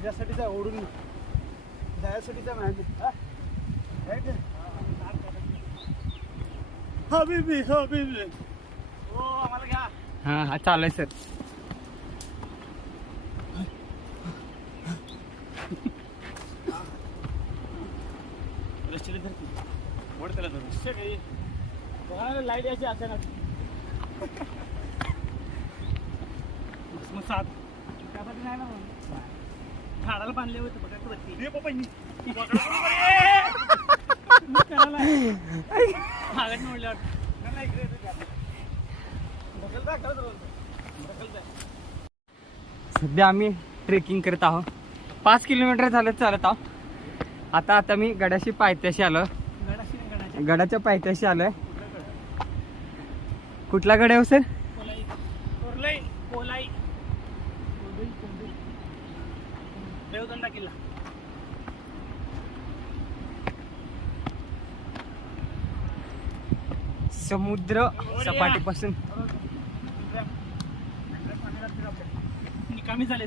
ह्याच्यासाठीचा ओढून जायसाठीचा मॅच हबीबी हबीबी हो आम्हाला घ्या. हा हा चालू आहे सर. लाईट यायची अचानक मग सात त्यासाठी नाही ना झाडाला बांधले होते बघा सध्या आम्ही ट्रेकिंग करत आहोत. 5 किलोमीटर चालत आहोत. आता मी गडाशी पायथ्याशी आलो. गडाच्या पायथ्याशी आलोय. कुठला गड आहे हो सर? देवदंडा किल्ला. समुद्र सपाटीपासून निकामी झाले.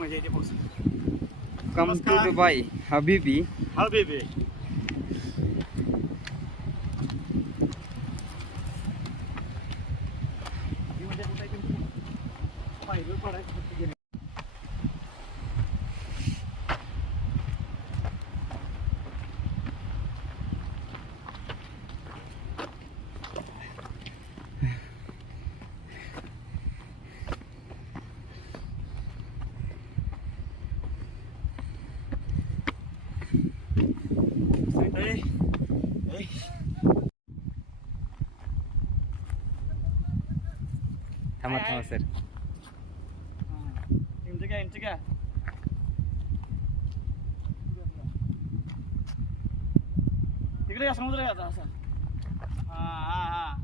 मजा येते पाऊस. कम टू दुबई हबीबी. हबीबी पाहिजे पडायचं. थांबा सर. यांचं काय तिकडे का समुद्र आहे असा. हा हा हा